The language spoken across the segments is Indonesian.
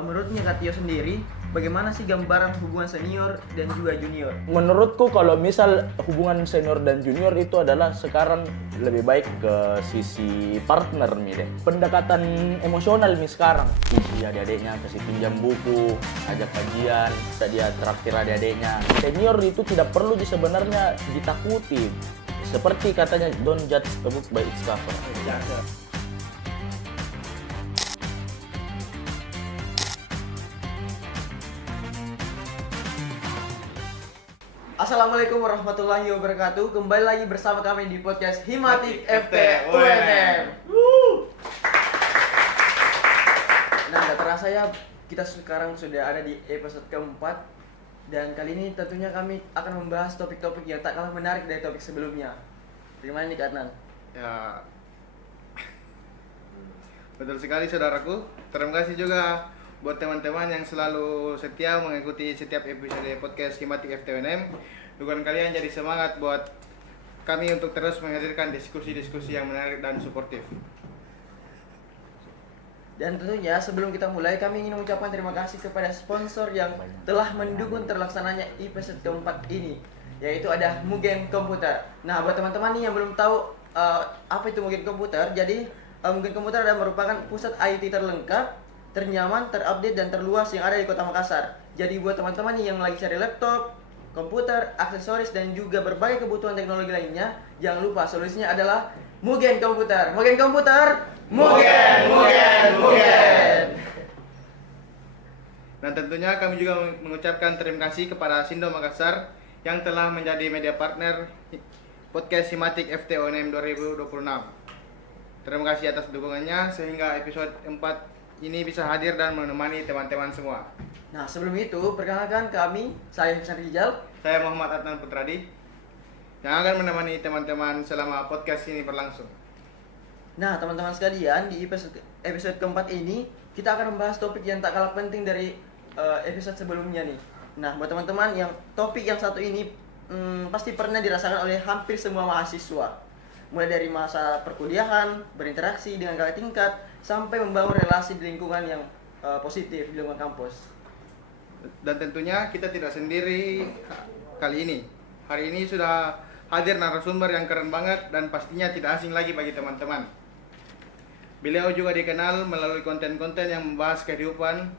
menurutnya Kak Tio sendiri, bagaimana sih gambaran hubungan senior dan juga junior? Menurutku kalau misal hubungan senior dan junior itu adalah sekarang lebih baik ke sisi partner nih deh. Pendekatan emosional nih sekarang. Iya adik-adiknya kasih pinjam buku, ajak kajian, dia traktir adik-adiknya. Senior itu tidak perlu sebenarnya ditakuti. Seperti katanya don't judge a book by its cover. Assalamualaikum warahmatullahi wabarakatuh. Kembali lagi bersama kami di podcast Himatik FT UNM. Nah, nggak terasa ya, kita sekarang sudah ada di episode keempat. Dan kali ini tentunya kami akan membahas topik-topik yang tak kalah menarik dari topik sebelumnya. Bagaimana nih Kak Adnan? Ya, betul sekali saudaraku. Terima kasih juga buat teman-teman yang selalu setia mengikuti setiap episode podcast Himatik FTUNM. Dukungan kalian jadi semangat buat kami untuk terus menghadirkan diskusi-diskusi yang menarik dan suportif. Dan tentunya sebelum kita mulai, kami ingin mengucapkan terima kasih kepada sponsor yang telah mendukung terlaksananya episode keempat ini, yaitu ada Mugen Komputer. Nah, buat teman-teman nih yang belum tahu apa itu Mugen Komputer, jadi Mugen Komputer adalah merupakan pusat IT terlengkap, ternyaman, terupdate, dan terluas yang ada di Kota Makassar. Jadi buat teman-teman nih yang lagi cari laptop, komputer, aksesoris, dan juga berbagai kebutuhan teknologi lainnya, jangan lupa solusinya adalah Mugen Komputer. Mugen Komputer, Mugen. Dan tentunya kami juga mengucapkan terima kasih kepada Sindo Makassar yang telah menjadi media partner podcast Himatik FTUNM 2026. Terima kasih atas dukungannya sehingga episode 4 ini bisa hadir dan menemani teman-teman semua. Nah, sebelum itu, perkenalkan kami, saya Hussein Rijal. Saya Muhammad Adnan Putradi yang akan menemani teman-teman selama podcast ini berlangsung. Nah, teman-teman sekalian, di episode keempat ini, kita akan membahas topik yang tak kalah penting dari episode sebelumnya nih. Nah, buat teman-teman, topik yang satu ini pasti pernah dirasakan oleh hampir semua mahasiswa. Mulai dari masa perkuliahan, berinteraksi dengan kakak tingkat, sampai membangun relasi di lingkungan yang positif di lingkungan kampus. Dan tentunya kita tidak sendiri kali ini. Hari ini sudah hadir narasumber yang keren banget dan pastinya tidak asing lagi bagi teman-teman. Beliau juga dikenal melalui konten-konten yang membahas kehidupan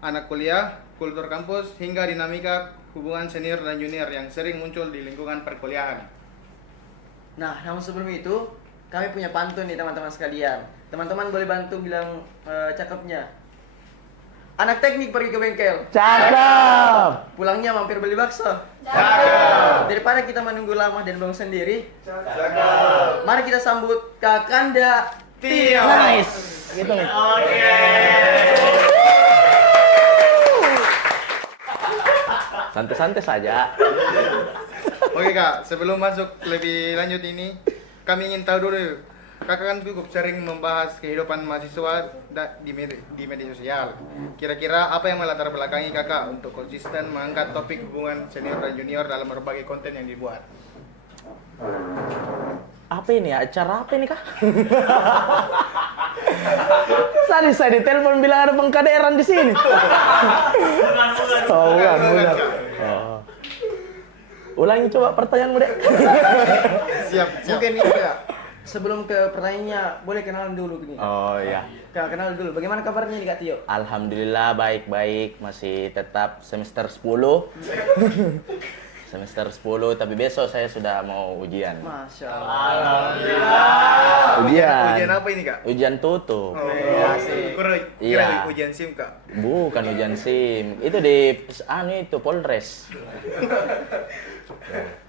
anak kuliah, kultur kampus, hingga dinamika hubungan senior dan junior yang sering muncul di lingkungan perkuliahan. Nah, namun sebelum itu, kami punya pantun nih teman-teman sekalian. Teman-teman boleh bantu bilang cakepnya. Anak teknik pergi ke bengkel. Cakep! Pulangnya mampir beli bakso. Cakep! Daripada kita menunggu lama dan bangun sendiri, cakep! Mari kita sambut Kakanda Tio. Nice! Gitu nih. Santai-santai saja. Oke Kak, sebelum masuk lebih lanjut ini, kami ingin tahu dulu. Kakak kan cukup sering membahas kehidupan mahasiswa di media sosial. Kira-kira apa yang melatar belakangi kakak untuk konsisten mengangkat topik hubungan senior dan junior dalam berbagai konten yang dibuat? Apa ini? Acara apa ini kah? Tadi saya ditelepon bilang ada pengkaderan di sini. Bukan. Oh. Ulangi coba pertanyaanmu, Dek. Siap. Mungkin ini Kak. Sebelum ke pertanyaannya, boleh kenalan dulu gini. Oh iya. Kak, kenal dulu. Bagaimana kabarnya nih Kak Tio? Alhamdulillah baik-baik, masih tetap semester 10. Semester 10, tapi besok saya sudah mau ujian. Masya Allah. Ujian apa ini Kak? Ujian tutup. Asik. Kira ujian SIM Kak? Bukan ujian SIM. Itu di itu Polres.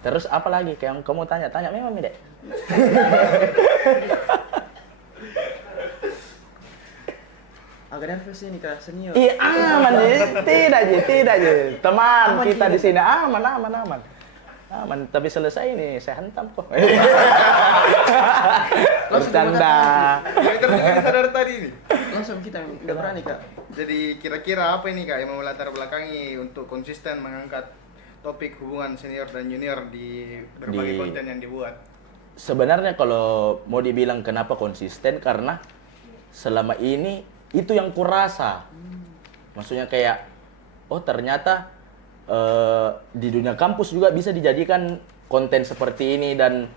Terus apa lagi? Kayak kamu tanya memang Dek. Agak nervous ini Kak, senior. Iya aman tidak je. Teman Aman, kita tidak. di sini aman. Aman, tapi selesai ini saya hantam kok. Bercanda. Yang terdengar sadar tadi ini. Langsung kita nggak berani Kak. Jadi kira-kira apa ini Kak yang melatar belakangi untuk konsisten mengangkat topik hubungan senior dan junior di berbagai konten yang dibuat? Sebenarnya kalau mau dibilang kenapa konsisten, karena selama ini itu yang kurasa. Maksudnya kayak, oh ternyata di dunia kampus juga bisa dijadikan konten seperti ini dan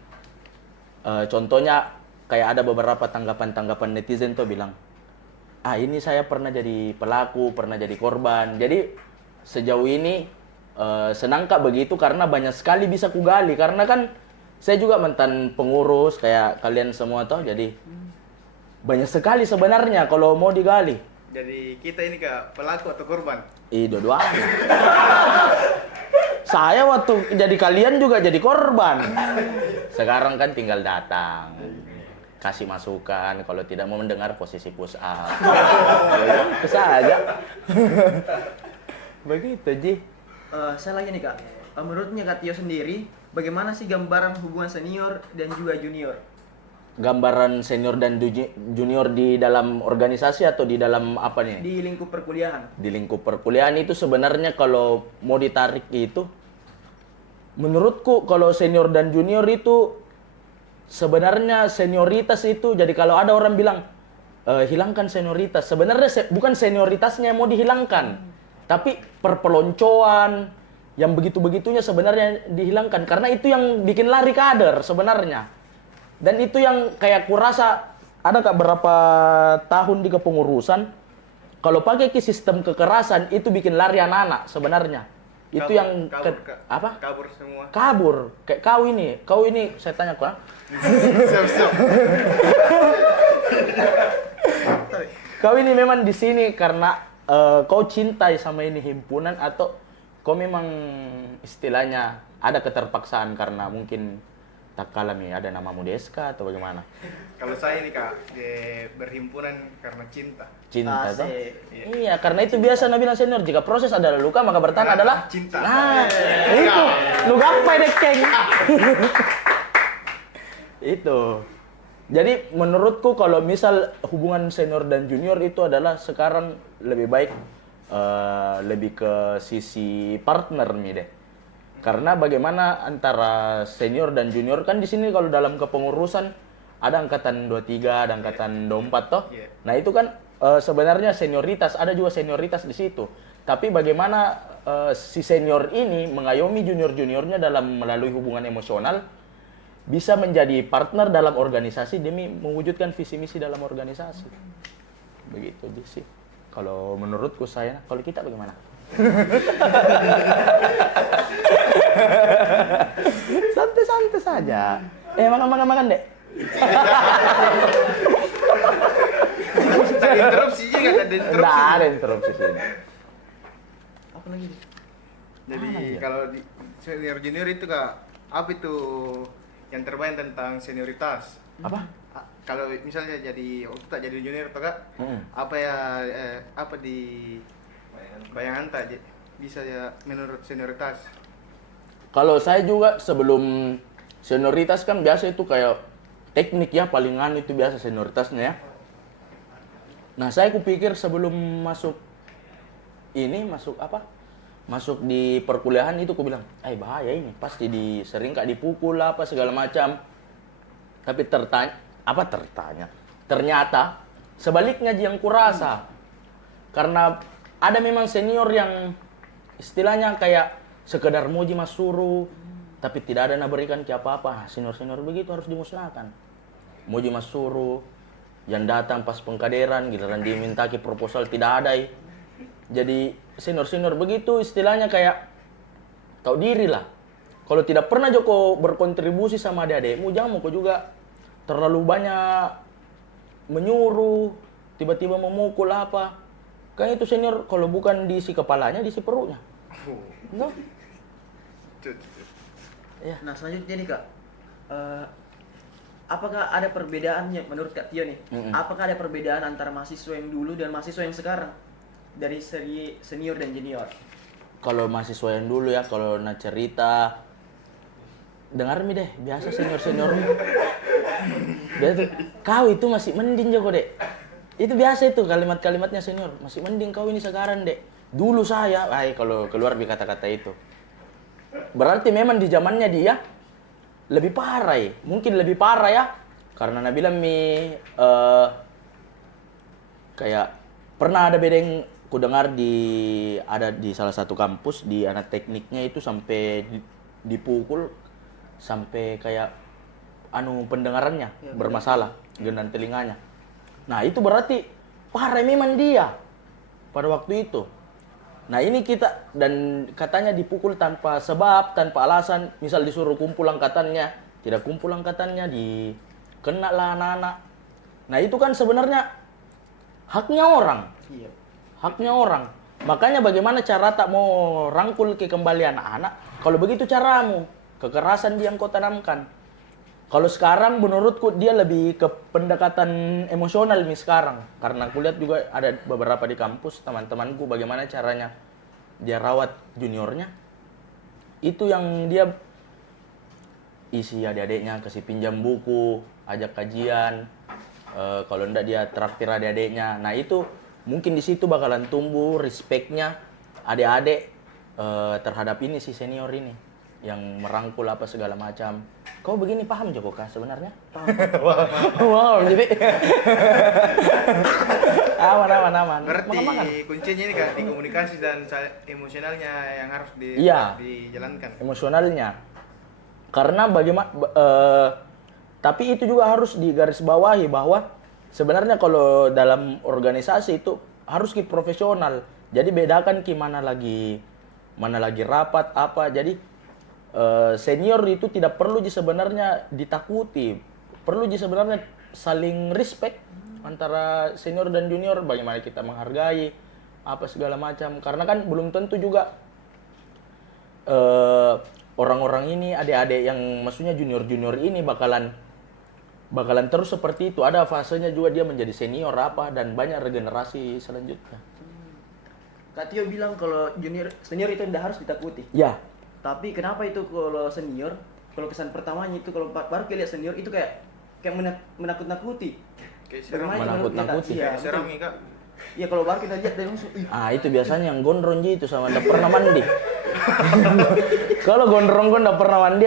contohnya kayak ada beberapa tanggapan-tanggapan netizen tuh bilang, ini saya pernah jadi pelaku, pernah jadi korban. Jadi sejauh ini senang Kak begitu karena banyak sekali bisa kugali. Karena kan saya juga mantan pengurus kayak kalian semua toh, jadi banyak sekali sebenarnya kalau mau digali. Jadi kita ini Kak pelaku atau korban? Dua-duanya. Saya waktu jadi kalian juga jadi korban. Sekarang kan tinggal datang, kasih masukan. Kalau tidak mau mendengar posisi push up. Itu saja. Begitu Ji. Saya lagi nih Kak, menurutnya Kak Tio sendiri, bagaimana sih gambaran hubungan senior dan juga junior? Gambaran senior dan junior di dalam organisasi atau di dalam apa nih? Di lingkup perkuliahan. Di lingkup perkuliahan itu sebenarnya kalau mau ditarik itu, menurutku kalau senior dan junior itu sebenarnya senioritas itu, jadi kalau ada orang bilang hilangkan senioritas, sebenarnya bukan senioritasnya yang mau dihilangkan, tapi perpeloncoan yang begitu-begitunya sebenarnya dihilangkan, karena itu yang bikin lari kader sebenarnya. Dan itu yang kayak kurasa ada Kak berapa tahun di kepengurusan, kalau pakai sistem kekerasan itu bikin lari anak-anak sebenarnya. Itu yang apa? Kabur semua. Kabur. Kayak kau ini saya tanya kau. Siap. Kau ini memang di sini karena kau cintai sama ini himpunan atau kau memang istilahnya ada keterpaksaan karena mungkin tak kalah ada namamu Deska atau bagaimana? Kalau saya ini Kak berhimpunan karena cinta. Cinta toh? Asik. Iya, karena itu biasa Nabi bilang senior, jika proses adalah luka maka bertahan adalah cinta. Nah, itu. Lu gapai deh, Keng. Itu. Jadi menurutku kalau misal hubungan senior dan junior itu adalah sekarang lebih baik lebih ke sisi partner nih deh. Karena bagaimana antara senior dan junior kan di sini kalau dalam kepengurusan ada angkatan 23, ada angkatan 24 toh. Yeah. Nah, itu kan sebenarnya senioritas, ada juga senioritas di situ. Tapi bagaimana si senior ini mengayomi junior-juniornya dalam melalui hubungan emosional bisa menjadi partner dalam organisasi demi mewujudkan visi misi dalam organisasi. Begitu sih. Kalau menurutku saya, kalau kita bagaimana? Santai-santai saja. Makan dek. Tadi interupsinya kan ada interupsi. Nggak ada interupsi sini. Apa lagi? Jadi kalau di senior junior itu Kak, apa itu yang terbayang tentang senioritas? Apa? Kalau misalnya jadi waktu tak jadi junior toh Kak, apa ya apa di bayangan tak bisa ya menurut senioritas? Kalau saya juga sebelum senioritas kan biasa itu kayak teknik ya, palingan itu biasa senioritasnya ya. Nah, saya kupikir sebelum masuk masuk di perkuliahan itu ku bilang, bahaya ini, pasti sering Kak dipukul apa segala macam. Tapi ternyata sebaliknya yang kurasa. Karena ada memang senior yang istilahnya kayak sekedar muji mas suruh, tapi tidak ada berikan ke apa-apa. Senior-senior begitu harus dimusnahkan. Muji mas suruh, yang datang pas pengkaderan, giliran diminta ke proposal tidak ada. Jadi senior-senior begitu istilahnya kayak tahu diri lah. Kalau tidak pernah Joko berkontribusi sama adik-adikmu, jangan mau juga terlalu banyak menyuruh, tiba-tiba memukul apa. Kan itu senior kalau bukan diisi kepalanya, diisi perutnya. No? Ya. Nah, selanjutnya nih Kak, apakah ada perbedaannya menurut Kak Tio nih? Apakah ada perbedaan antara mahasiswa yang dulu dan mahasiswa yang sekarang dari seri senior dan junior? Kalau mahasiswa yang dulu ya, kalau nak cerita, dengar mi deh, biasa senior-senior. Biasa tuh, kau itu masih mending Joko dek. Itu biasa itu kalimat-kalimatnya senior, masih mending kau ini sekarang dek. Dulu saya, kalau keluar di kata-kata itu. Berarti memang di zamannya dia lebih parah ya. Mungkin lebih parah ya. Karena Nabila kayak pernah ada bedeng ku dengar ada di salah satu kampus di anak tekniknya itu sampai dipukul sampai kayak pendengarannya bermasalah, gendang telinganya. Nah, itu berarti parah memang dia pada waktu itu. Nah, ini kita dan katanya dipukul tanpa sebab, tanpa alasan. Misal disuruh kumpul angkatannya, tidak kumpul angkatannya, kena lah anak-anak. Nah, itu kan sebenarnya haknya orang. Iya. Haknya orang. Makanya bagaimana cara tak mau rangkul ke kembali anak-anak? Kalau begitu caramu, kekerasan dia yang kau tanamkan. Kalau sekarang menurutku dia lebih ke pendekatan emosional nih sekarang. Karena aku lihat juga ada beberapa di kampus teman-temanku bagaimana caranya dia rawat juniornya. Itu yang dia isi adik-adiknya, kasih pinjam buku, ajak kajian. Kalau enggak dia traktir adik-adiknya. Nah, itu mungkin di situ bakalan tumbuh respect-nya adik-adik terhadap ini si senior ini yang merangkul apa segala macam. Kau begini paham Joko kah sebenarnya? Paham. Wow, jadi aman. Berarti kuncinya ini Kak di komunikasi dan emosionalnya yang harus dijalankan. Emosionalnya. Karena bagaimana tapi itu juga harus digarisbawahi bahwa sebenarnya kalau dalam organisasi itu harus profesional. Jadi bedakan mana lagi rapat apa. Jadi senior itu tidak perlu sebenarnya ditakuti. Perlu sebenarnya saling respect antara senior dan junior, bagaimana kita menghargai apa segala macam. Karena kan belum tentu juga orang-orang ini, adik-adik yang maksudnya junior-junior ini bakalan terus seperti itu. Ada fasenya juga dia menjadi senior apa dan banyak regenerasi selanjutnya. Kak Tio bilang kalau senior itu tidak harus ditakuti. Ya. Tapi kenapa itu kalau senior, kalau kesan pertamanya itu kalau baru lihat senior itu kayak menakut-nakuti. Menakut-nakuti. Iya, Serem nih Kak. Iya, kalau baru kita lihat dari langsung. Itu biasanya yang gondrong itu sama ndak pernah mandi. Kalau gondrong ndak pernah mandi,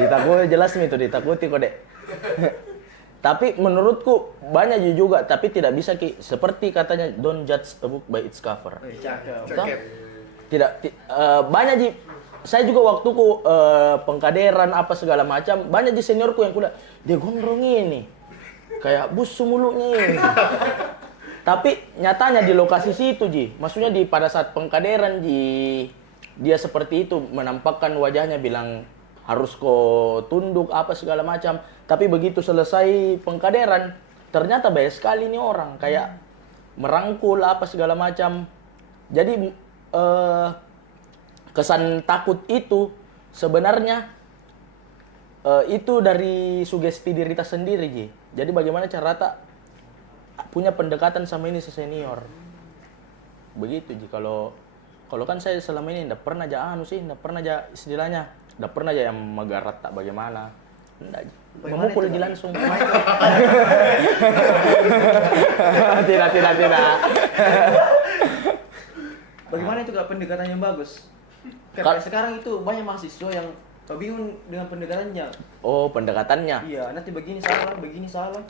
ditakuti jelas nih itu ditakuti kok, Dek. Tapi menurutku banyak juga, tapi tidak bisa seperti katanya don't judge a book by its cover. Cakep. Tidak banyak saya juga waktuku pengkaderan apa segala macam, banyak seniorku yang kuliah dia gondrong ini kayak busu mulutnya ini. Tapi nyatanya di lokasi situ maksudnya pada saat pengkaderan dia seperti itu menampakkan wajahnya, bilang harus kok tunduk apa segala macam. Tapi begitu selesai pengkaderan ternyata baik sekali nih orang, kayak merangkul apa segala macam. Jadi kesan takut itu sebenarnya itu dari sugesti diri kita sendiri, Jadi bagaimana cara tak punya pendekatan sama ini senior. Begitu, Kalau kan saya selama ini enggak pernah enggak pernah istilahnya, enggak pernah yang megarat tak bagaimana. Enggak, memukul langsung. Tidak. Bagaimana itu Kak pendekatan yang bagus? Karena sekarang itu banyak mahasiswa yang bingung dengan pendekatannya. Oh, pendekatannya. Iya, nanti begini salah.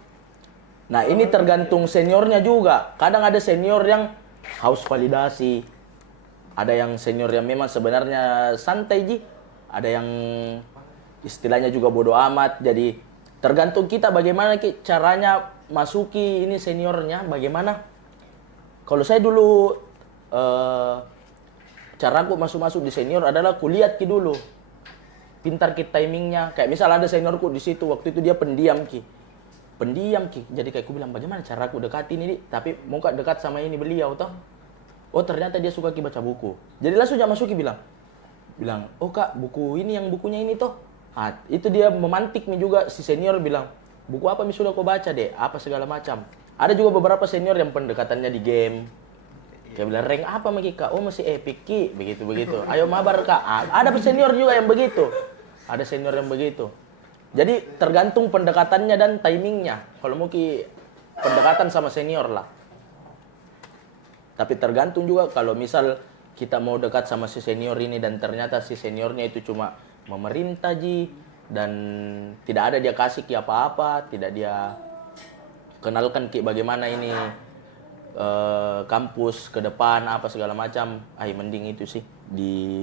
Nah, ini tergantung seniornya juga. Kadang ada senior yang haus validasi. Ada yang senior yang memang sebenarnya santai, Ada yang istilahnya juga bodoh amat. Jadi tergantung kita bagaimana caranya masuki ini seniornya, bagaimana. Kalau saya dulu cara aku masuk di senior adalah kulihat dulu. Pintar timingnya. Kayak misal ada seniorku di situ, waktu itu dia pendiam. Jadi kayak aku bilang, bagaimana cara aku dekati ini, tapi mau dekat sama ini beliau toh. Oh, ternyata dia suka baca buku. Jadi langsung masuki bilang, "Oh, Kak, bukunya ini toh." Itu dia memantik juga si senior bilang, "Buku apa sudah kau baca, Dek?" Apa segala macam. Ada juga beberapa senior yang pendekatannya di game. Kayak bilang, "Rank apa Kak?" "Oh, masih epic, Ki." Begitu. "Ayo mabar, Kak." Ada senior juga yang begitu. Ada senior yang begitu. Jadi tergantung pendekatannya dan timingnya. Kalau mau pendekatan sama senior lah. Tapi tergantung juga kalau misal kita mau dekat sama si senior ini dan ternyata si seniornya itu cuma memerintah dan tidak ada dia kasih apa-apa, tidak dia kenalkan bagaimana ini kampus ke depan apa segala macam, mending itu sih.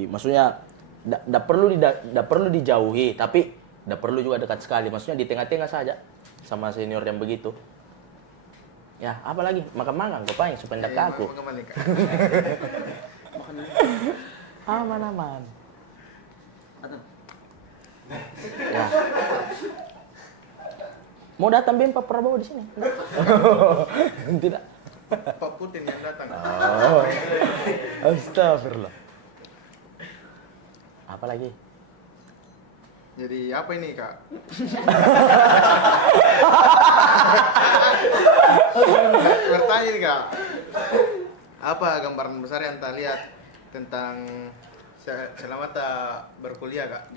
Maksudnya tidak perlu dijauhi, tapi tidak perlu juga dekat sekali. Maksudnya di tengah-tengah saja sama senior yang begitu. Ya, apa lagi? Makan-makan, ngapain supaya tidak kaku. Aman-aman. Ya. Mau datang Pak Prabowo di sini? Tidak. Pak Putin yang datang. Oh. Astagfirullah. Apa lagi? Jadi apa ini Kak? Bertanya nih Kak. Apa gambaran besar yang tak lihat tentang selama tak berkuliah Kak?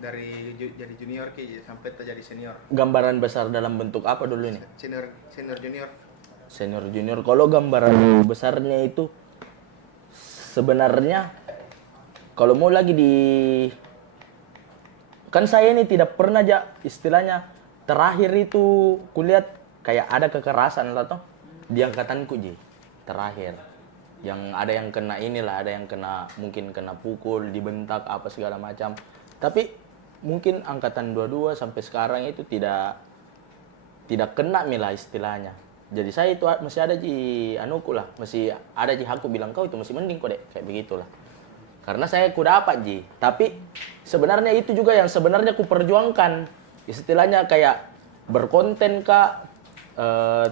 Dari junior sampai tak jadi senior. Gambaran besar dalam bentuk apa dulu ini? Senior junior. Senior junior. Kalau gambaran besarnya itu sebenarnya kalau mau lagi kan saya ini tidak pernah istilahnya terakhir itu kulihat kayak ada kekerasan lah toh di angkatanku terakhir yang ada yang kena inilah, ada yang mungkin kena pukul, dibentak apa segala macam. Tapi mungkin angkatan 22 sampai sekarang itu tidak kena milah istilahnya. Jadi saya itu masih ada anuku lah, masih ada aku bilang kau itu masih mending kok dek, kayak begitulah. Karena saya ku dapat tapi sebenarnya itu juga yang sebenarnya ku perjuangkan. Istilahnya kayak berkonten Kak,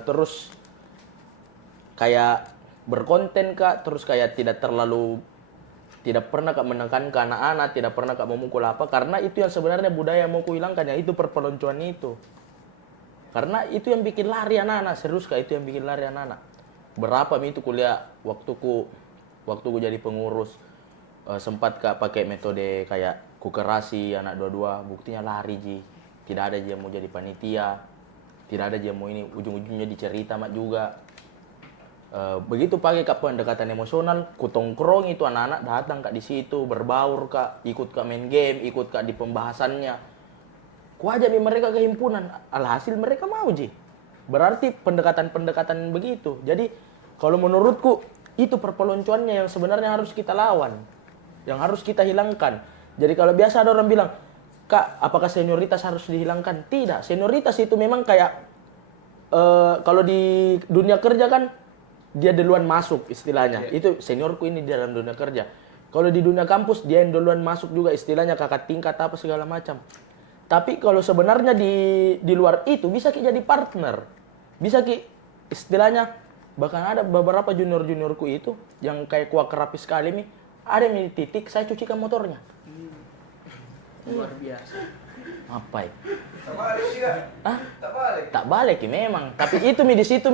terus kayak berkonten Kak, terus kayak tidak pernah Kak menekan ke anak-anak, tidak pernah Kak memukul apa, karena itu yang sebenarnya budaya mau ku hilangkan, ya itu perpeloncoan itu. Karena itu yang bikin lari anak-anak, serius Kak, itu yang bikin lari anak-anak. Berapa itu kuliah waktuku jadi pengurus, sempat Kak pakai metode kayak ku kerasi anak 22, buktinya lari Tidak ada yang mau jadi panitia, tidak ada yang mau ini, ujung-ujungnya dicerita mak juga. Begitu pakai Kak pendekatan emosional, ku tongkrong itu anak-anak datang Kak di situ, berbaur Kak, ikut Kak main game, ikut Kak di pembahasannya. Ku ajak mereka ke himpunan, alhasil mereka mau Berarti pendekatan-pendekatan begitu. Jadi kalau menurutku itu perpeloncoannya yang sebenarnya harus kita lawan, yang harus kita hilangkan. Jadi kalau biasa ada orang bilang, Kak, apakah senioritas harus dihilangkan? Tidak, senioritas itu memang kayak kalau di dunia kerja kan dia duluan masuk istilahnya. Itu seniorku ini di dalam dunia kerja. Kalau di dunia kampus dia yang duluan masuk juga istilahnya kakak tingkat apa segala macam. Tapi kalau sebenarnya di luar itu bisa jadi partner. Bisa istilahnya bahkan ada beberapa junior-juniorku itu yang kayak kuah kerapi sekali nih. Ada di titik saya cucikan motornya. Luar biasa. Apa ya? Tak balik sih Kak. Hah? Tak balik. Tak balik memang. Tapi itu di situ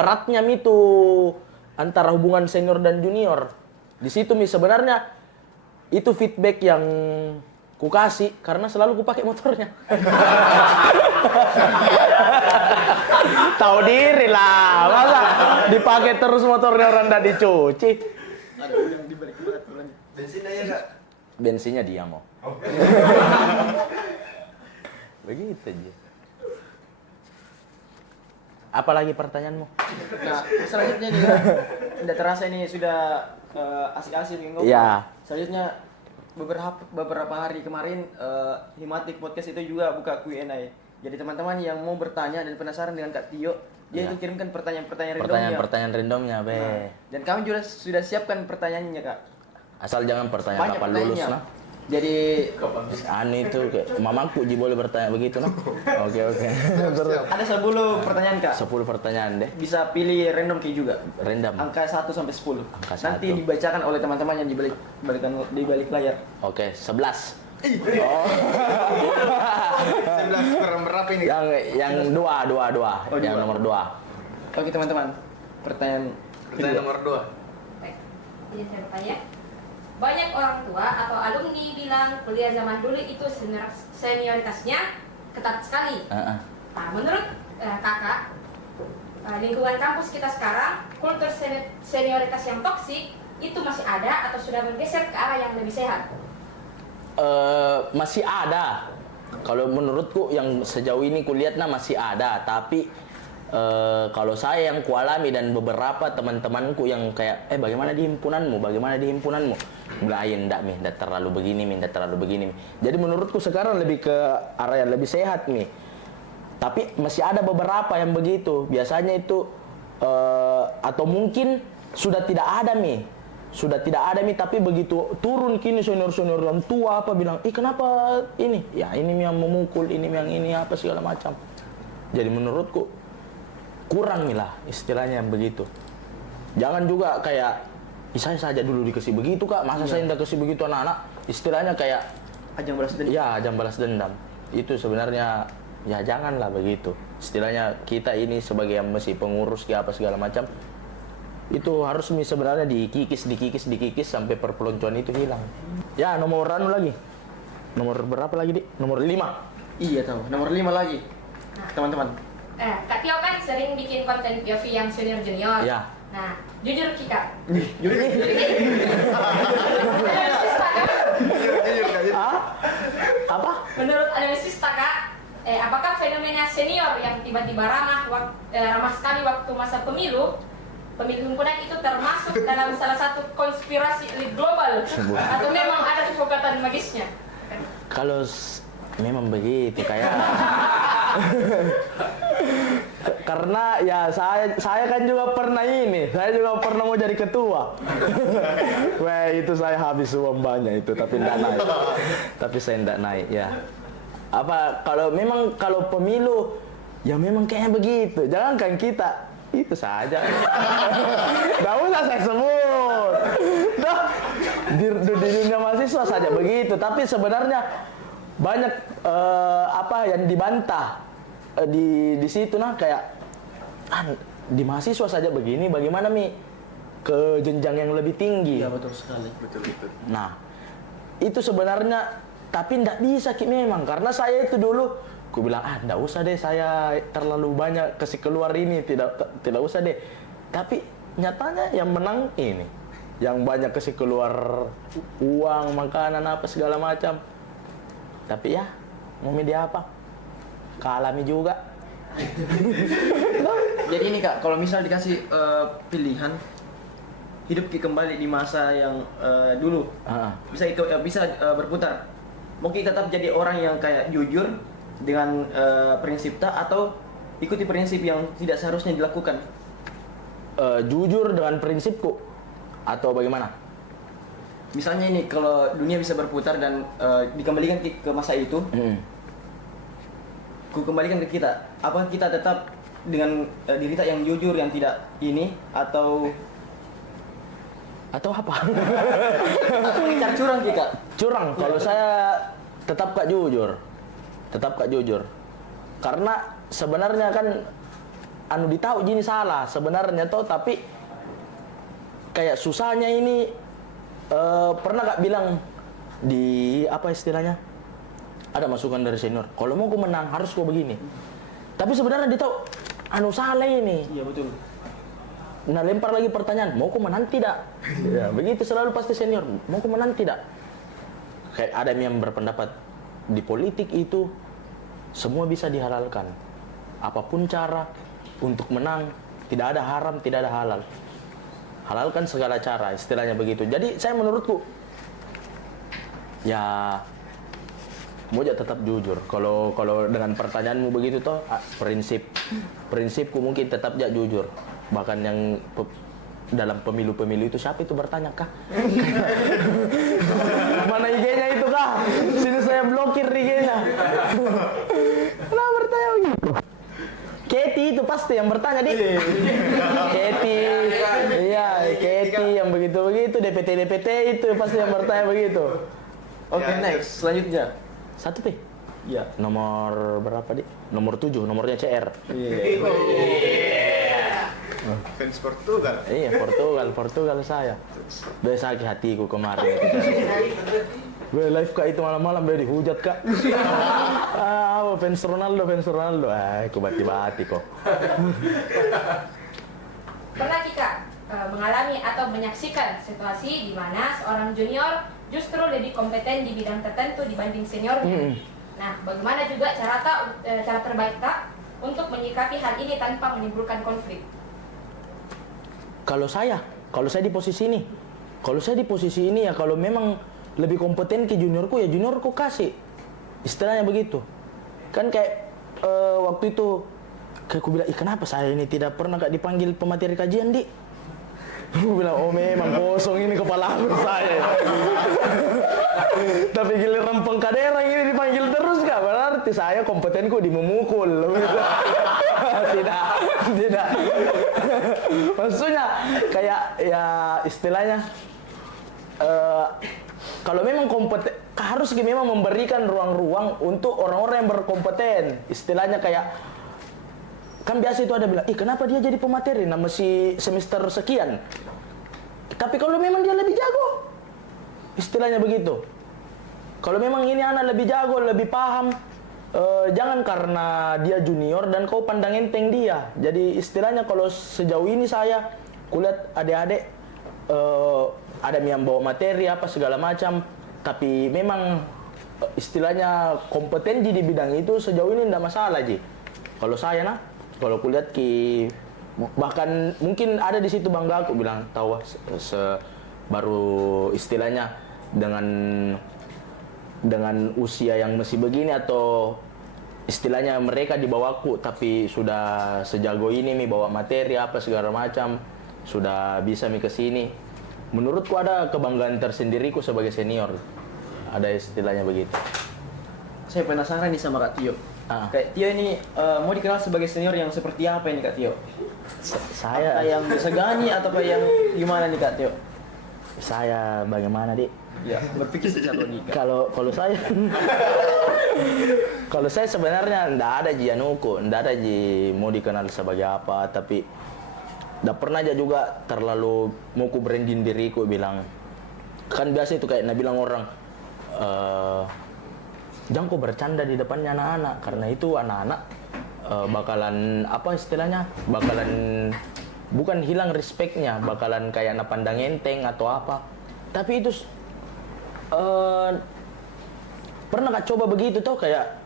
eratnya itu antara hubungan senior dan junior. Di situ sebenarnya itu feedback yang ku kasih karena selalu ku pakai motornya. Tahu diri lah, masa dipakai terus motornya orang tidak dicuci. Ada yang dibalik bulan. Bensin aja Kak. Bensinnya dia mau. Begitu aja. Apalagi pertanyaanmu? Nah, selanjutnya nih Kak, tidak terasa ini sudah asik-asik ngobrol. Iya. Selanjutnya beberapa hari kemarin Himatik Podcast itu juga buka Q&A. Jadi teman-teman yang mau bertanya dan penasaran dengan Kak Tio, dia Ya. itu kirimkan pertanyaan-pertanyaan randomnya. Pertanyaan randomnya, be. Nah, dan kami juga sudah siapkan pertanyaannya Kak. Asal jangan pertanyaan Banyak kapan lulus pertanyaannya. nah. Jadi Anu itu kayak mamaku boleh bertanya begitu nah. Oke. ada 10 pertanyaan Kak. 10 pertanyaan deh. Bisa pilih random key juga. Random. Angka 1 sampai 10. Angka Nanti 1. dibacakan oleh teman-teman yang di balik layar. Oke, 11. 11 kurang berapa ini? Yang dua. Oh, Yang dua. nomor 2. Oke teman-teman. Pertanyaan Pertanyaan nomor 2. Baik, jadi saya bertanya. Banyak orang tua atau alumni bilang kuliah zaman dulu itu senioritasnya ketat sekali. Nah, menurut kakak, lingkungan kampus kita sekarang, kultur senioritas yang toksik itu masih ada atau sudah bergeser ke arah yang lebih sehat? Masih ada. Kalau menurutku yang sejauh ini kulihatnya masih ada, tapi kalau saya yang kualami dan beberapa teman-temanku yang kayak bagaimana di himpunanmu, mulai ndak terlalu begini, ndak terlalu begini. Jadi menurutku sekarang lebih ke arah yang lebih sehat nih. Tapi masih ada beberapa yang begitu. Biasanya itu atau mungkin sudah tidak ada tapi begitu turun kini senior yang tua bilang, kenapa ini? Ya ini yang memukul, ini yang ini apa segala macam. Jadi menurutku kurang nih lah istilahnya yang begitu. Jangan juga kayak saya saja dulu dikasih begitu kak, masa saya tidak kasih begitu anak-anak. Istilahnya kayak ajang balas dendam. Ya, ajang balas dendam. Itu sebenarnya ya janganlah begitu. Istilahnya kita ini sebagai yang masih pengurus apa segala macam, itu harus sebenarnya dikikis sampai perpeloncoan itu hilang. Ya, nomor lagi. Nomor berapa lagi, Dik? Nomor 5. Iya tahu, nomor 5 lagi. Teman-teman. Kak Tio kan sering bikin konten POV yang senior junior. Ya. Nah, jujur Kika. Apa? Menurut analisis Kak, apakah fenomena senior yang tiba-tiba ramah sekali waktu masa pemilu himpunan itu termasuk dalam salah satu konspirasi elit global atau memang ada kekuatan magisnya? Kalau memang begitu kayak karena ya saya kan juga pernah mau jadi ketua. Wah, itu saya habis uang banyak itu tapi tidak naik. Tapi saya tidak naik ya. Kalau pemilu ya memang kayaknya begitu. Jangankan kita, itu saja. Nggak usah saya sebut. Di dunia mahasiswa saja begitu. Tapi sebenarnya banyak yang dibantah di situ kayak di mahasiswa saja begini, bagaimana ke jenjang yang lebih tinggi? Iya betul sekali. Betul. Nah, itu sebenarnya tapi ndak bisa memang karena saya itu dulu ku bilang ndak usah deh saya terlalu banyak kasih keluar ini, tidak usah deh. Tapi nyatanya yang menang ini, yang banyak kasih keluar uang, makanan apa segala macam. Tapi ya, mau media apa? Kalami juga. Jadi ini Kak, kalau misal dikasih pilihan hidup kembali di masa yang dulu, bisa berputar. Mungkin tetap jadi orang yang kayak jujur dengan prinsip atau ikuti prinsip yang tidak seharusnya dilakukan. Jujur dengan prinsipku atau bagaimana? Misalnya ini kalau dunia bisa berputar dan dikembalikan ke masa itu, ku kembalikan ke kita. Apakah kita tetap dengan diri kita yang jujur, yang tidak ini atau apa? Atau curang kita? Curang. Kalau saya tetap kak jujur. Karena sebenarnya kan ditahu gini salah sebenarnya tapi kayak susahnya ini pernah gak bilang di apa istilahnya? Ada masukan dari senior. Kalau mau ku menang harus ku begini. Tapi sebenarnya dia tahu salah ini. Iya betul. Nah, lempar lagi pertanyaan, mau ku menang tidak? Ya, begitu selalu pasti senior. Mau ku menang tidak? Kayak ada yang berpendapat di politik itu semua bisa dihalalkan. Apapun cara untuk menang, tidak ada haram, tidak ada halal. Halalkan segala cara, istilahnya begitu. Jadi saya menurutku ya mau tetap jujur. Kalau dengan pertanyaanmu begitu prinsipku mungkin tetap jujur. Bahkan yang dalam pemilu-pemilu itu siapa itu bertanya kah? Mana IG-nya itu kah? Sini saya blokir IG-nya. Kenapa bertanya begitu? Katie itu pasti yang bertanya Katie, iya Katie yang begitu DPT itu pasti yang bertanya begitu. Oke, next selanjutnya. 1 P. Iya. Nomor berapa Nomor 7, nomornya CR. Fans Portugal. Iya, Portugal saya. Udah sakit hatiku kemarin. Gue live kak itu malam-malam udah dihujat kak. Fans Ronaldo. Aku bati-bati kok. Pernah Kika mengalami atau menyaksikan situasi di mana seorang junior justru lebih kompeten di bidang tertentu dibanding seniornya. Nah, bagaimana juga cara terbaik Kak untuk menyikapi hal ini tanpa menimbulkan konflik? Kalau saya di posisi ini, ya kalau memang lebih kompeten ke juniorku, ya juniorku kasih. Istilahnya begitu. Kan kayak waktu itu kayak aku bilang, kenapa saya ini tidak pernah Kak dipanggil pemateri kajian, Di? Aku bilang, oh memang kosong ini kepala aku saya. Tapi giliran pengkaderan ini dipanggil terus Kak, berarti saya kompetenku di memukul. Tidak. Maksudnya kayak ya istilahnya kalau memang kompeten, harus memang memberikan ruang-ruang untuk orang-orang yang berkompeten. Istilahnya kayak kan biasa itu ada bilang, kenapa dia jadi pemateri, nah masih semester sekian. Tapi kalau memang dia lebih jago, istilahnya begitu. Kalau memang ini anak lebih jago, lebih paham, jangan karena dia junior dan kau pandang enteng dia. Jadi istilahnya kalau sejauh ini saya kulihat adik-adik ada yang bawa materi apa segala macam, tapi memang istilahnya kompeten di bidang itu sejauh ini tidak masalah Ji. Kalau saya kalau kulihat bahkan mungkin ada di situ bangga aku bilang tahu baru istilahnya dengan usia yang masih begini atau istilahnya mereka di bawahku tapi sudah sejago ini bawa materi apa segala macam, sudah bisa ke sini. Menurutku ada kebanggaan tersendiriku sebagai senior. Ada istilahnya begitu. Saya penasaran nih sama Kak Tio. Kak Tio ini mau dikenal sebagai senior yang seperti apa ini Kak Tio? Saya yang disegani atau yang gimana nih Kak Tio? Saya bagaimana, Dik? Ya, berpikir secara logika. Kalau saya kalau saya sebenarnya enggak ada jianuku, enggak ada mau dikenal sebagai apa, tapi enggak pernah aja juga terlalu mau ku branding diriku bilang. Kan biasa itu kayak bilang orang jangan kau bercanda di depannya anak-anak, karena itu anak-anak bakalan apa istilahnya, bakalan bukan hilang respectnya, bakalan kayak pandang enteng atau apa. Tapi itu pernah Kak coba begitu tuh kayak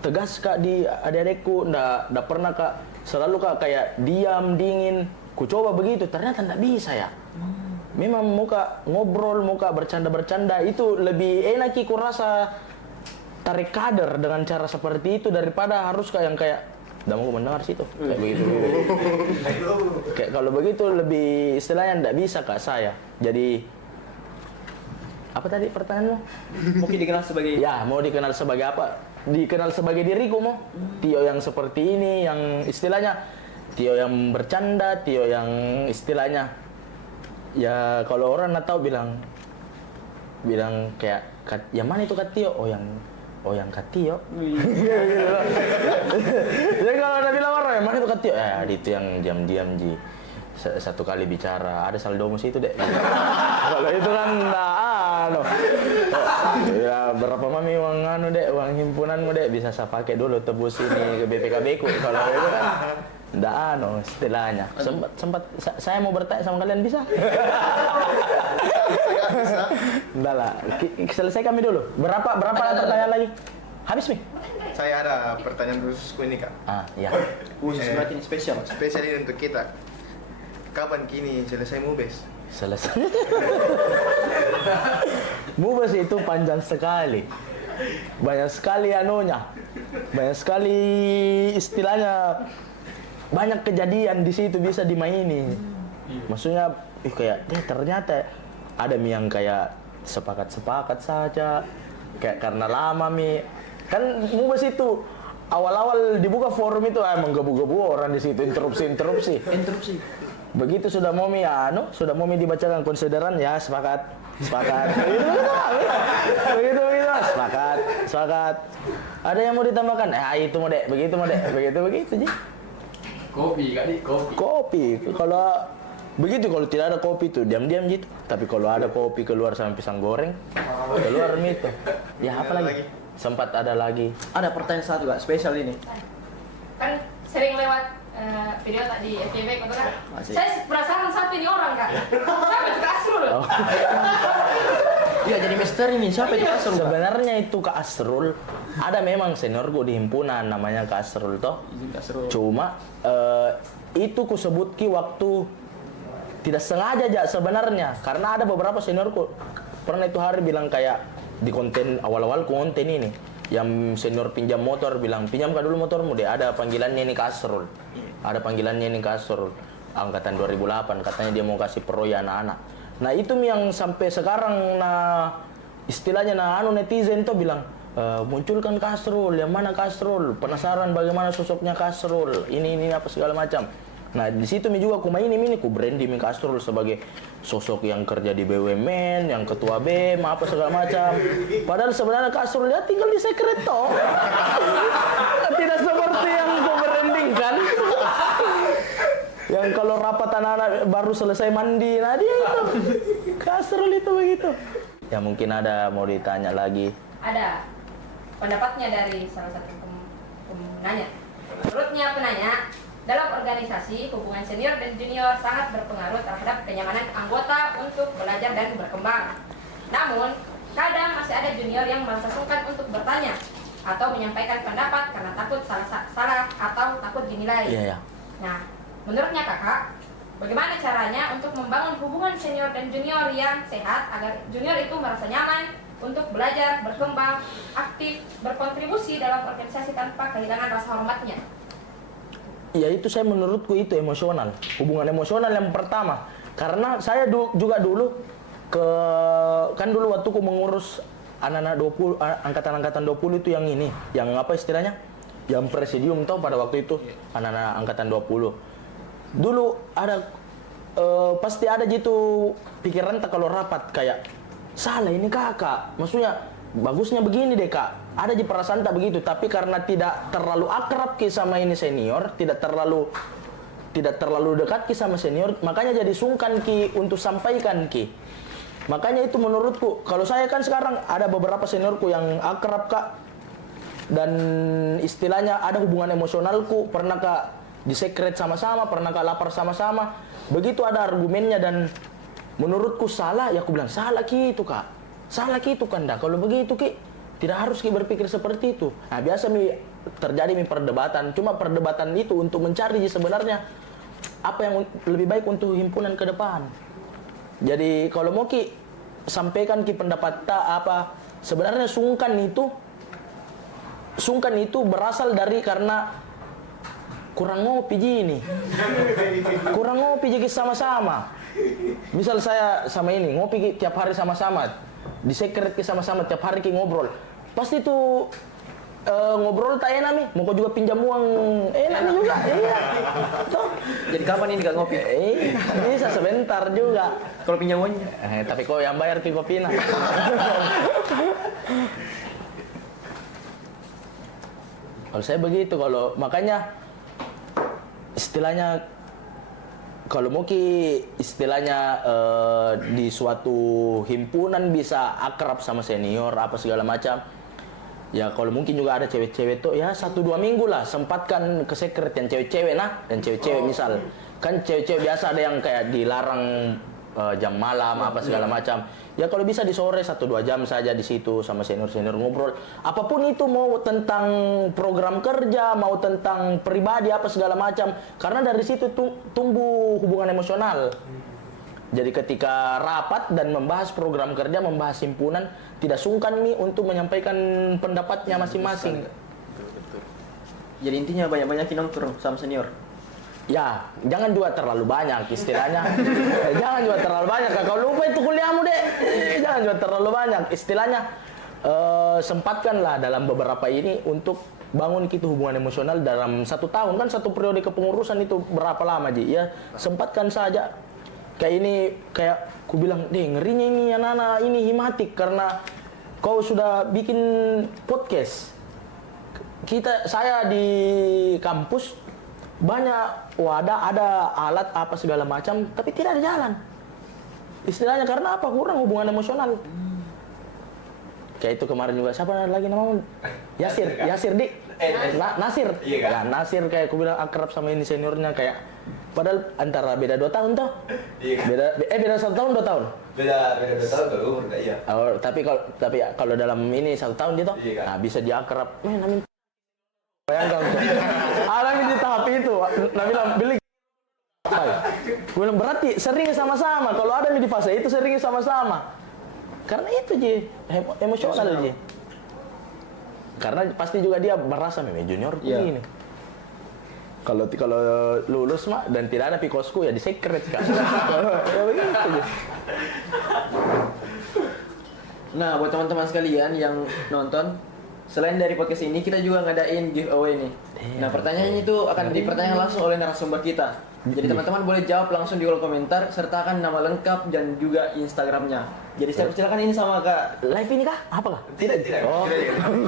tegas Kak di adik-adikku, ndak pernah Kak, selalu Kak kayak diam dingin. Ku coba begitu, ternyata ndak bisa ya. Memang muka ngobrol, muka bercanda-bercanda itu lebih enak ku rasa tarik kader dengan cara seperti itu daripada harus kayak nggak mau mendengar situ kayak begitu. Kayak kalau begitu lebih istilahnya nggak bisa Kak saya. Jadi apa tadi pertanyaanmu? Mungkin dikenal sebagai mau dikenal sebagai apa? Dikenal sebagai diriku mau. Tio yang seperti ini, yang istilahnya Tio yang bercanda, Tio yang istilahnya ya kalau orang nggak tahu bilang kayak yang mana itu Kak Tio? Oh yang Kak Tio. Jadi kalau ada bilang orang yang mana itu Kak Tio? Itu yang diam-diam Ji. Satu kali bicara ada saldomus itu dek. Kalau itu kan ya berapa mami uang uang himpunanmu dek, bisa saya pakai dulu tebus ini ke BPKB ku. Kalau itu kan istilahnya. Sempat saya mau bertanya sama kalian bisa? Enggak lah. Selesai kami dulu. Berapa pertanyaan lagi? Habis Mi? Saya ada pertanyaan khususku ini Kak. Ya. berarti ini spesial. Spesial ini untuk kita. Kapan kini selesai MUBES? Selesai. MUBES itu panjang sekali. Banyak sekali anunya. Banyak sekali istilahnya. Banyak kejadian di situ bisa dimaini. Maksudnya kayak ternyata ada yang kayak sepakat saja. Kayak karena lama kan MUBES itu awal-awal dibuka forum itu menggebu-gebu orang di situ interupsi. Begitu sudah mau sudah mau dibacakan konsideran ya sepakat. begitu sepakat. Ada yang mau ditambahkan? Itu mau dek, begitu Ji. Kopi kali, Kopi. Kalau begitu kalau tidak ada kopi tuh diam-diam gitu. Tapi kalau ada kopi keluar sama pisang goreng, keluar itu. Ya apa lagi? Sempat ada lagi. Ada pertanyaan satu Kak, spesial ini. Kan sering lewat video tadi FYP kan? Masih. Saya penasaran siapa ini orang Kak. Saya kasih dulu. Iya, jadi misteri nih, siapa itu Asrul? Sebenarnya itu Kak Asrul. Ada memang senior gue di himpunan namanya Kak Asrul toh. Cuma itu ku sebut ki waktu tidak sengaja aja sebenarnya, karena ada beberapa seniorku pernah itu hari bilang kayak di konten awal-awal konten ini yang senior pinjam motor bilang pinjam dulu motormu deh, ada panggilannya ini Kak Asrul, ada panggilannya ini Kak Asrul angkatan 2008, katanya dia mau kasih pro ya anak-anak. Nah itu yang sampai sekarang nah istilahnya nah netizen tuh bilang munculkan Kak Asrul, yang mana Kak Asrul, penasaran bagaimana sosoknya Kak Asrul, ini apa segala macam. Nah di situ juga aku main ini ku branding Kak Asrul sebagai sosok yang kerja di BUMN, yang ketua BEM, apa segala macam. Padahal sebenarnya Kak Asrul ya tinggal di sekret toh. Tidak seperti yang ku branding kan. Yang kalau rapat anak-anak baru selesai mandi, nah dia itu Kak Asrul itu begitu. Ya mungkin ada mau ditanya lagi. Ada pendapatnya dari salah satu penanya. Menurutnya penanya, dalam organisasi, hubungan senior dan junior sangat berpengaruh terhadap kenyamanan anggota untuk belajar dan berkembang. Namun, kadang masih ada junior yang merasa sungkan untuk bertanya atau menyampaikan pendapat karena takut salah atau takut dinilai. Iya. Nah, menurutnya kakak, bagaimana caranya untuk membangun hubungan senior dan junior yang sehat agar junior itu merasa nyaman untuk belajar, berkembang, aktif, berkontribusi dalam organisasi tanpa kehilangan rasa hormatnya? Ya itu saya menurutku itu emosional, hubungan emosional yang pertama. Karena saya juga dulu kan dulu waktu ku mengurus anak-anak 20 angkatan 20 itu yang ini, yang apa istilahnya? Yang presidium toh pada waktu itu anak-anak angkatan 20. Dulu ada pasti ada gitu pikiran tak kalau rapat kayak salah ini kakak, maksudnya bagusnya begini deh kak. Ada di perasaan tak begitu, tapi karena tidak terlalu akrab ki sama ini senior, tidak terlalu dekat ki sama senior, makanya jadi sungkan ki untuk sampaikan ki. Makanya itu menurutku, kalau saya kan sekarang ada beberapa seniorku yang akrab kak, dan istilahnya ada hubungan emosionalku, pernah kak di sekret sama-sama, pernah kak lapar sama-sama, begitu ada argumennya dan menurutku salah, ya aku bilang salah ki itu kak, salah ki itu kan dah, kalau begitu ki tidak harus kita berpikir seperti itu. Nah, biasa terjadi perdebatan. Cuma perdebatan itu untuk mencari sebenarnya apa yang lebih baik untuk himpunan ke depan. Jadi kalau mau ki sampaikan ki pendapat apa, sebenarnya sungkan itu berasal dari karena kurang ngopi gini. Kurang ngopi jadi sama-sama. Misal saya sama ini ngopi tiap hari sama-sama. Di sekret ki sama-sama tiap hari ki ngobrol. Pasti tuh ngobrol tak enak nih, mau kau juga pinjam uang enak nih juga, iya. Toh. Jadi kapan ini gak ngopi? Bisa sebentar juga. Kalau pinjam uangnya? Tapi kau yang bayar ki kopinya. Kalau saya begitu, kalau makanya istilahnya kalau mau ki istilahnya di suatu himpunan bisa akrab sama senior apa segala macam. Ya kalau mungkin juga ada cewek-cewek tuh ya 1-2 minggu lah sempatkan ke sekret yang cewek-cewek dan cewek-cewek misal kan cewek-cewek biasa ada yang kayak dilarang jam malam apa segala macam. Ya kalau bisa di sore 1-2 jam saja di situ sama senior-senior ngobrol. Apapun itu, mau tentang program kerja, mau tentang pribadi apa segala macam. Karena dari situ tumbuh hubungan emosional. Jadi ketika rapat dan membahas program kerja, membahas himpunan, tidak sungkan nih untuk menyampaikan pendapatnya masing-masing. Jadi intinya banyak-banyak nongkrong sama senior. Ya, jangan juga terlalu banyak istilahnya. Jangan juga terlalu banyak. Kalau lupa itu kuliahmu deh. Jangan juga terlalu banyak istilahnya. Sempatkanlah dalam beberapa ini untuk bangun gitu hubungan emosional dalam 1 tahun kan 1 periode kepengurusan itu berapa lama Ji? Ya sempatkan saja. Kayak ini kayak ku bilang, ngerinya ini anak-anak ini himatik karena kau sudah bikin podcast. Saya di kampus banyak wadah, ada alat apa segala macam, tapi tidak ada jalan. Istilahnya karena apa? Kurang hubungan emosional. Kayak itu kemarin juga siapa lagi namanya? Yasir Dik. Nasir. Ya, Nasir kayak aku bilang akrab sama ini seniornya kayak padahal antara beda 2 tahun toh. Beda 1 tahun 2 tahun. Beda 2 tahun kalau umur enggak iya. Oh, tapi kalau dalam ini 1 tahun gitu, Iya, kan? nah bisa diakrab. Namin bayangkan tuh. Ada di tahap itu, nah bilang beli. Gue bilang berarti sering sama-sama. Kalau ada di fase itu sering sama-sama. Karena itu Ji, emosional Ji. Karena pasti juga dia merasa memang junior ini. Kalau lulus mah dan tidak ada pikosku ya di secret kan. Ya begitu Ji. Nah, buat teman-teman sekalian yang nonton, selain dari podcast ini kita juga ngadain giveaway nih. Nah, pertanyaannya itu akan dipertanyakan langsung oleh narasumber kita. Jadi teman-teman boleh jawab langsung di kolom komentar, sertakan nama lengkap dan juga Instagramnya. Jadi saya persilakan ini sama Kak. Live ini kah? Apa kah? Tidak. Oh,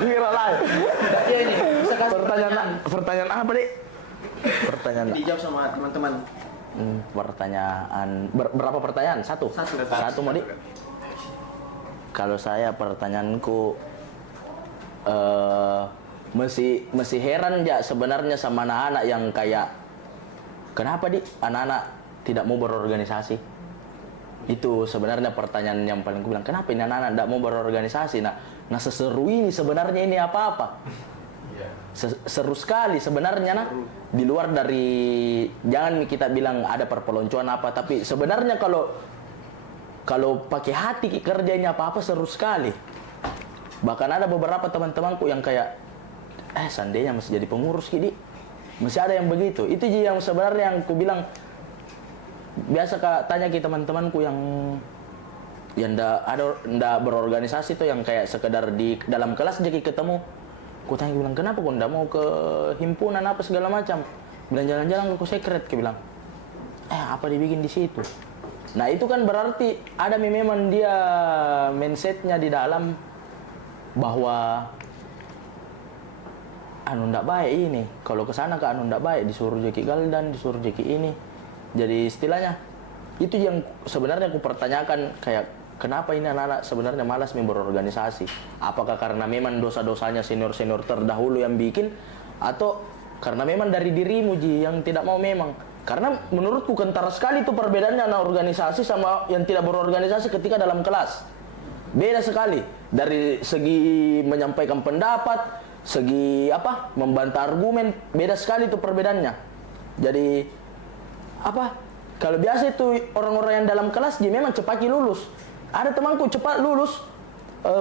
kira live. Ya ini, bisa kasih Pertanyaan apa deh? Pertanyaan. dijawab sama teman-teman. Pertanyaan berapa pertanyaan? Satu. Satu mau di. Kalau saya pertanyaanku masih heran ya sebenarnya sama anak-anak yang kayak kenapa anak-anak tidak mau berorganisasi? Itu sebenarnya pertanyaan yang paling ku bilang. Kenapa ini anak-anak tidak mau berorganisasi? Nah seseru ini sebenarnya ini apa-apa? Seru sekali sebenarnya di luar dari jangan kita bilang ada perpeloncoan apa, tapi sebenarnya kalau pakai hati kerjanya apa-apa seru sekali. Bahkan ada beberapa teman-temanku yang kayak seandainya masih jadi pengurus Ki. Masih ada yang begitu. Itu yang sebenarnya yang ku bilang biasa Kak tanya ke teman-temanku yang ndak berorganisasi tuh yang kayak sekedar di dalam kelas jadi ketemu. Ku tanya bilang kenapa kau ndak mau ke himpunan apa segala macam. Bilang jalan-jalan ke secret ke bilang. Apa dibikin di situ? Nah, itu kan berarti ada memang dia mindsetnya di dalam bahwa ndak baik ini. Kalau ke sana ndak baik, disuruh jeki galdan, disuruh jeki ini. Jadi istilahnya itu yang sebenarnya aku pertanyakan kayak kenapa ini anak-anak sebenarnya malas berorganisasi? Apakah karena memang dosa-dosanya senior-senior terdahulu yang bikin atau karena memang dari dirimu Ji yang tidak mau memang? Karena menurutku kentara sekali itu perbedaannya anak organisasi sama yang tidak berorganisasi ketika dalam kelas. Beda sekali dari segi menyampaikan pendapat, segi membantah argumen, beda sekali itu perbedaannya. Jadi kalau biasa itu orang-orang yang dalam kelas dia memang cepat lulus. Ada temanku cepat lulus,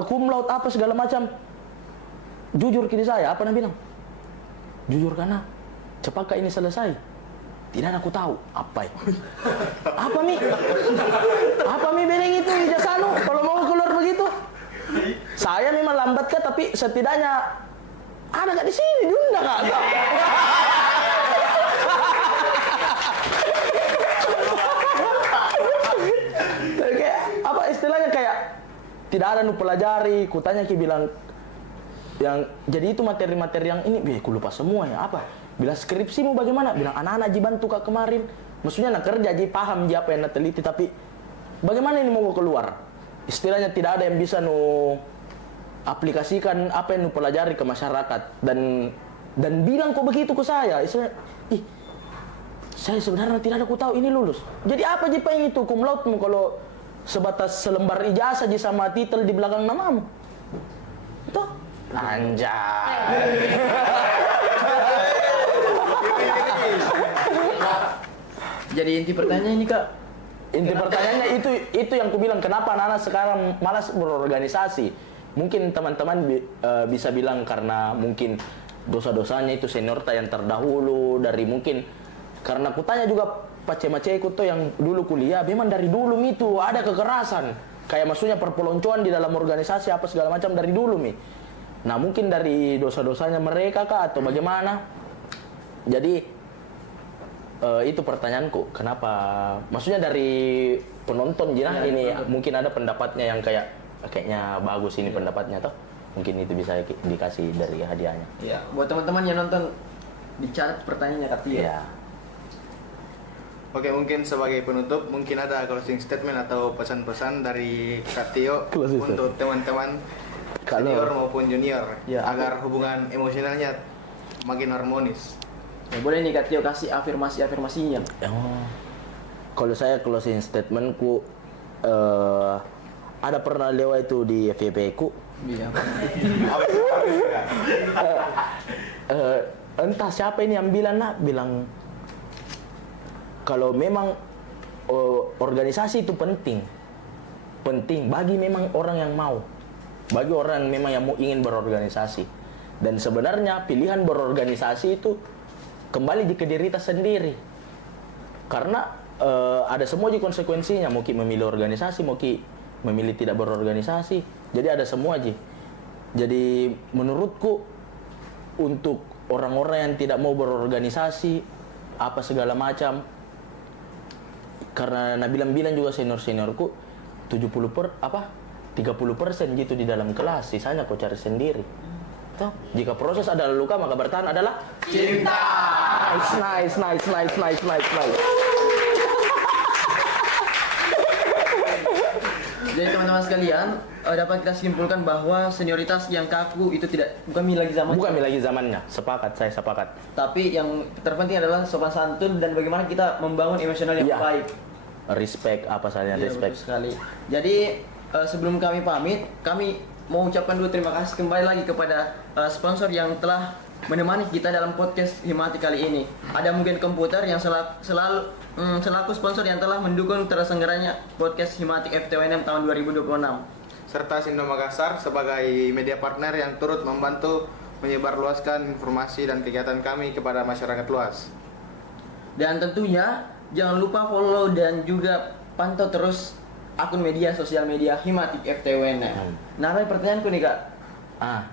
cum laude apa segala macam. Jujur ke saya, apa dia bilang? Jujur karena cepatkah ini selesai? Tidak aku tahu. Apa mi? Apa mi bedeng itu ijazah lu kalau mau keluar begitu? Saya memang lambat tapi setidaknya ada nggak di sini dulu nggak? Kayak apa istilahnya kayak tidak ada nu pelajari. Kutanya ki bilang yang jadi itu materi-materi yang ini, ku lupa semua ya apa? Bilang skripsimu bagaimana? Bilang anak-anak Ji bantu Kak kemarin. Maksudnya kerja Ji paham Ji apa yang teliti tapi bagaimana ini mau keluar? Istilahnya tidak ada yang bisa aplikasikan apa yang pelajari ke masyarakat dan bilang kok begitu ke saya. Istilahnya, saya sebenarnya tidak ada ku tahu ini lulus. Jadi apa Ji pengen itu cum laude-mu kalau sebatas selembar ijazah Ji sama titel di belakang namamu? Itu anjay. Jadi inti pertanyaan ini Kak. Inti pertanyaannya itu yang ku bilang kenapa anak-anak sekarang malas berorganisasi. Mungkin teman-teman bisa bilang karena mungkin dosa-dosanya itu seniorta yang terdahulu dari mungkin karena kutanya juga pace-maceku tuh yang dulu kuliah memang dari dulu itu ada kekerasan kayak maksudnya perpeloncoan di dalam organisasi apa segala macam dari dulu Nah mungkin dari dosa-dosanya mereka kah atau bagaimana? Jadi itu pertanyaanku, kenapa? Maksudnya dari penonton Jina ini mungkin ada pendapatnya yang kayaknya bagus ini pendapatnya toh. Mungkin itu bisa dikasih dari hadiahnya. Ya, buat teman-teman yang nonton dicatat pertanyaannya Kak Tio. Iya. Oke, mungkin sebagai penutup mungkin ada closing statement atau pesan-pesan dari Kak Tio untuk teman-teman senior maupun junior agar hubungan emosionalnya makin harmonis. Ya, boleh nih Kak Tio kasih afirmasinya. Kalau saya closing statementku ada pernah lewat itu di FYP ku. Iya. Entah siapa ini yang bilang kalau memang organisasi itu penting bagi memang orang yang mau, bagi orang yang memang yang mau ingin berorganisasi. Dan sebenarnya pilihan berorganisasi itu kembali ke diri kita sendiri, karena ada semua konsekuensinya, mau memilih organisasi, mau memilih tidak berorganisasi. Jadi ada semua Jadi menurutku untuk orang-orang yang tidak mau berorganisasi apa segala macam, karena bilang juga seniorku 30% gitu di dalam kelas, sisanya kau cari sendiri. Toh, jika proses adalah luka, maka bertahan adalah Cinta. Nice. Jadi teman-teman sekalian, dapat kita simpulkan bahwa senioritas yang kaku itu bukan lagi zamannya. Saya sepakat. Tapi yang terpenting adalah sopan santun dan bagaimana kita membangun emosional yang Iya. baik. Respect, apa saja Iya, respect. betul sekali. Jadi sebelum kami pamit, kami mau ucapkan dulu terima kasih kembali lagi kepada sponsor yang telah menemani kita dalam podcast Himatik kali ini. Ada Mugen Komputer yang selaku sponsor yang telah mendukung terselenggaranya podcast Himatik FTWNM tahun 2026. Serta Sindo Makassar sebagai media partner yang turut membantu menyebarluaskan informasi dan kegiatan kami kepada masyarakat luas. Dan tentunya jangan lupa follow dan juga pantau terus akun sosial media Himatik FTWNM. Nah, pertanyaanku nih Kak,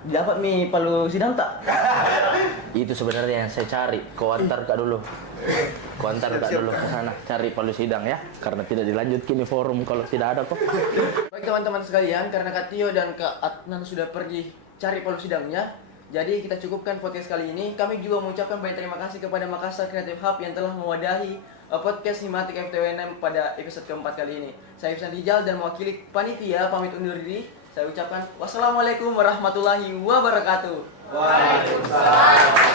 dapat mi palu sidang tak? Itu sebenarnya yang saya cari. Kau antar Kak dulu. Kau antar Kak dulu ke sana cari palu sidang ya, karena tidak dilanjutkan di forum kalau tidak ada kok. Baik teman-teman sekalian, karena Kak Tio dan Kak Adnan sudah pergi cari palu sidangnya, jadi kita cukupkan podcast kali ini. Kami juga mengucapkan banyak terima kasih kepada Makassar Creative Hub yang telah mewadahi podcast Himatik FTWNM pada episode keempat kali ini. Saya Ibsan Rijal dan mewakili panitia pamit undur diri. Saya ucapkan wassalamualaikum warahmatullahi wabarakatuh. Waalaikumsalam.